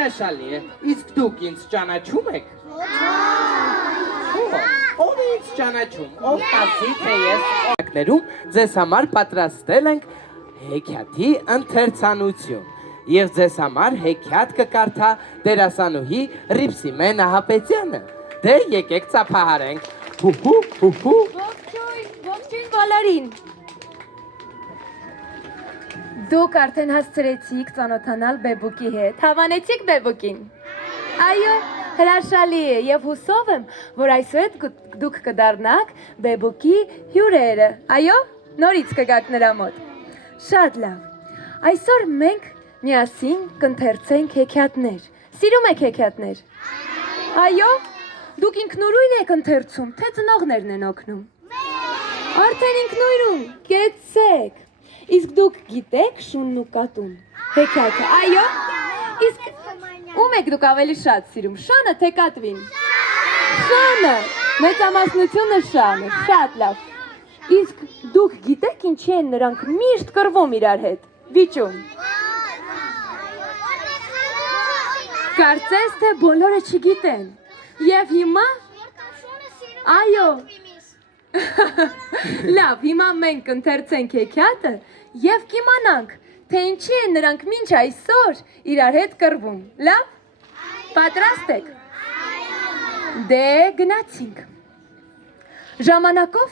Հրաշալի է, իսկ դուք ինձ ճանաչում եք։ Ով է ինձ ճանաչում, ով կասի, թե ես օրակներում ձեզ համար պատրաստել ենք հեքիաթի ընթերցանություն և ձեզ համար հեքիաթ կկարդա դերասանուհի Ռիփսիմե Նահապետյանը։ Դե եկեք ծափահարենք։ Ողջույն բոլորին։ Դուք արդեն հասցրեցիք ծանոթանալ Բեբուկի հետ, հավանեցիք Բեբուկին։ Այո, հրաշալի է և հուսով եմ, որ այսուհետ դուք կդառնաք Բեբուկի հյուրերը։ Այո, նորից կգաք նրա մոտ։ Շատ լավ։ Այսօր մենք միասին կընթերցենք հեքիաթներ։ Սիրում եք հեքիաթներ։ Այո, դուք ինքնուրույն եք ընթերցում, թե ծնողներն են օգնում։ Արդեն ինքնուրույն, կեցեք։ Իսկ դուք գիտեք Շունն ու կատուն։ Հեքիաթը, այո։ Իսկ ում եք դուք ավելի շատ սիրում, Շանը թե կատվին։ Շանը, մեծամասնությունը Շանը, շատ լավ։ Իսկ դուք գիտեք ինչի են նրանք միշտ կռվում իրար հետ, վիճում։ Կարծես թե բոլորը չգիտեն։ Եվ հիմա, այո։ Լավ, հիմա մենք կընթերցենք հեքիաթը և կիմանանք, թե ինչի են նրանք մինչ այսօր իրար հետ կռվում։ Լավ, պատրաստ եք։ Դե գնացինք։ Ժամանակով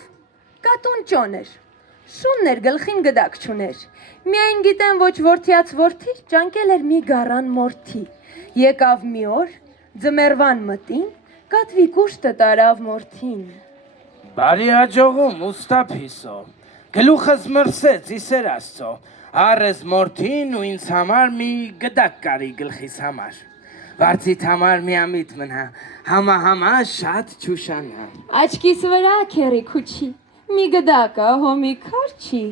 կատուն ճոն էր, Շունն էր գլխին գդակ չուներ, միայն գիտեմ ոչ որդիած որդի, ճանկել էր մի գառան մորթի, եկավ մի օր, ձմեռվան մտին, կատվի կուշտը տարավ մորթին։ Բարի հաջողում, ուստափիսո, գլուխս մրսեց, իսեր աստծո, առես մորթին ու ինձ համար մի գդակ կարի գլխիս համար, վարձիդ համար մի ամիտ մնա, համա շատ չուշանա։ Աչքիս վրա քերի քուչի, մի գդակը հո մի քար չի,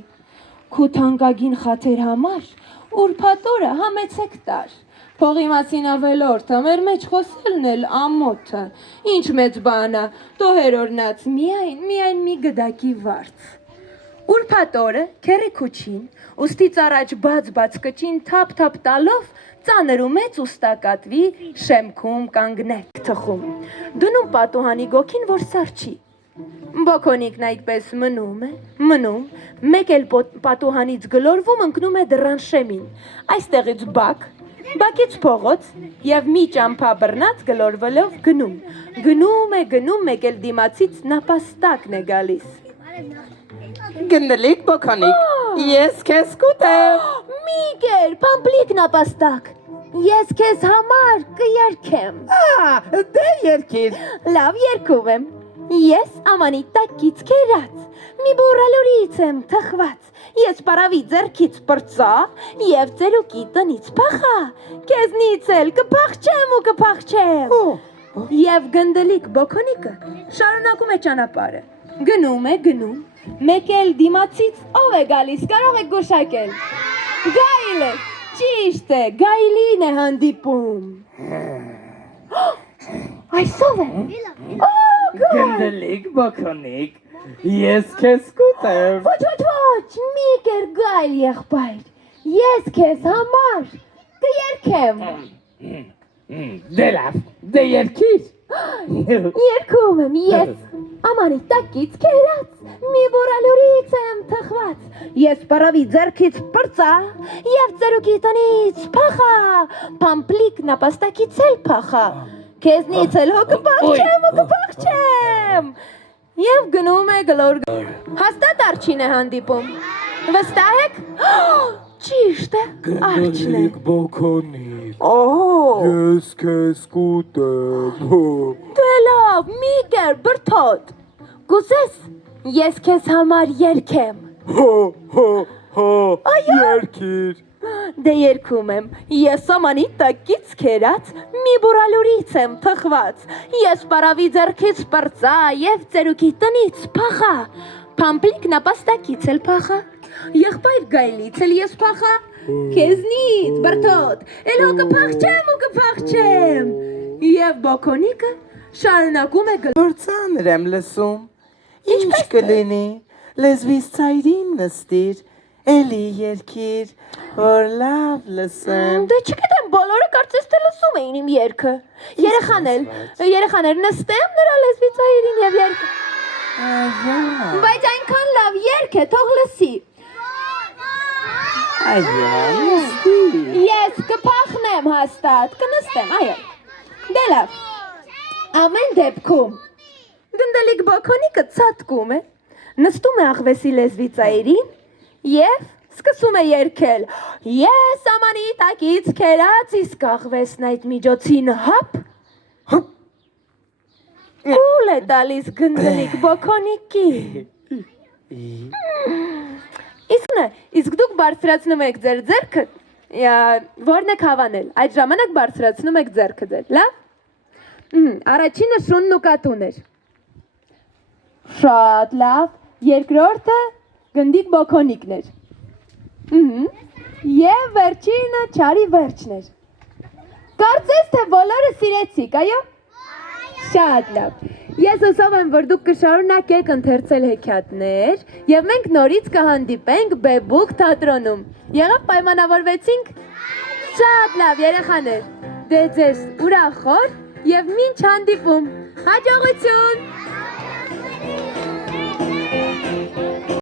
քու թանկագին խաթեր համար, ուրբաթ օրը համեցեք տար, փողի մասին ավելորդը, մեր մեջ խոսելն էլ ամոթը, ինչ մեծ բանա, տոհերորնաց միայն մի գդակի վարձ։ Ուրբաթ օրը քերի քուչին, ուստից առաջ բաց կճին թափ տալով, ծանր ու մեծ ուստակատվի շեմքում կանգնեք թխում, դնում պատուհանի գոգին, որ սառչի։ Բոքոնիկն այդպես մնում, մեկ էլ պատուհանից գլորվում ընկնում է դռան շեմին, այստեղից բակից փողոց և մի ճամփա բռնած գլորվելով գնում է, մեկ էլ դիմացից նապաստակն է գալիս։ Գնդլիկ բոքոնիկ, ես քեզ կուտեմ։ Միգեր, պամպլիկ նապաստակ, ես քեզ համար կերքեմ։ Դե երկիր։ Լավ երգում եմ, ես ամանի տակից քերած, մի բուրալուրից եմ թխված, ես պարավի ձեռքից պրծա և ծերուկի տնից փախա, քեզնից էլ կփախչեմ ու կփախչեմ։ Եվ գնդլիկ բոքոնիկը շարունակում է ճանապարհը, գնում է, մեկ էլ դիմացից ով է գալիս, կարող եք գուշակել։ Գայլը, ճիշտ է, գայլին է հանդիպում։ Այսով է։ Գնդլիկ բոքոնիկ, ես քեզ կուտեմ։ Ոչ, միգեր գայլ եղբայր, ես քեզ համար կերքեմ։ Դե լավ, դե երկիր։ Երգում եմ, ես ամանի տակից քերած, մի բուրալուրից եմ թխված, ես պարավի ձեռքից պրծա և ծերուկի տնից փախա, պամպլիկ նապաստակից էլ փախա, քեզնից էլ հո կփախչեմ։ Եվ գնում է գլոր, հաստատ արջին է հանդիպում, վստահ եք։ Ճիշտ է, արջն է։ Գնդլիկ բոքոնիկ, ես քեզ կուտեմ։ Դե լավ, միգեր բրդոտ, գուզես ես քեզ համար երգեմ։ Երկիր։ Դե երգում եմ, ես ամանի տակից քերած, մի բուրալուրից եմ թխված, ես պարավի ձեռքից պրծա և ծերուկի տնից փախա, պամպլիկ նապաստակից էլ փախա, եղբայր գայլից էլ ես փախա, քեզնից բրդոտ, էլ հո կփախչեմ, և բոքոնիկը շարունակում է Որ ծանր եմ լսում, ինչ կլինի, լեզվիս ծայրին նստիր, էլի երկիր, որ լավ լսեմ։ Դե չգիտեմ, բոլորը կարծես թե լսում լսում էին իմ երգը։ Երեխաներ նստեմ նրա լեզվի ծայրին եւ երգ։ Բայց այնքան լավ երգ է, թող լսի։ Ես կփախնեմ հաստատ, կնստեմ, այո։ Դե լավ։ Ամեն դեպքում գնդելիկ բոքոնիկը ցատկում է, նստում է աղվեսի լեզվի ծայրին եւ սկսում է երգել։ Ես ամանի տակից քերած իսկ աղվեսն այդ միջոցին հապ կուլ է տալիս գնդելիկ բոքոնիկի։ Իսկ դուք բարձրացնում եք ձեր ձեռքը, որն եք հավանել, այդ ժամանակ բարձրացնում եք ձեռքը ձեր, լավ։ Առաջինը շունն ու կատուն էր։ Շատ լավ, երկրորդը գնդիկ բոքոնիկն էր։ Եվ վերջինը չարի վերջն էր։ Կարծես թե բոլորը սիրեցիք, այո։ Շատ լավ։ Ես հուսով եմ, որ դուք կշարունակեք ընթերցել հեքիաթներ եւ մենք նորից կհանդիպենք Բեբուկ թատրոնում։ Եղավ պայմանավորվեցինք։ Շատ լավ, երեխաներ։ Դե ձեզ ուրախ օր եւ մինչ հանդիպում։ Հաջողություն։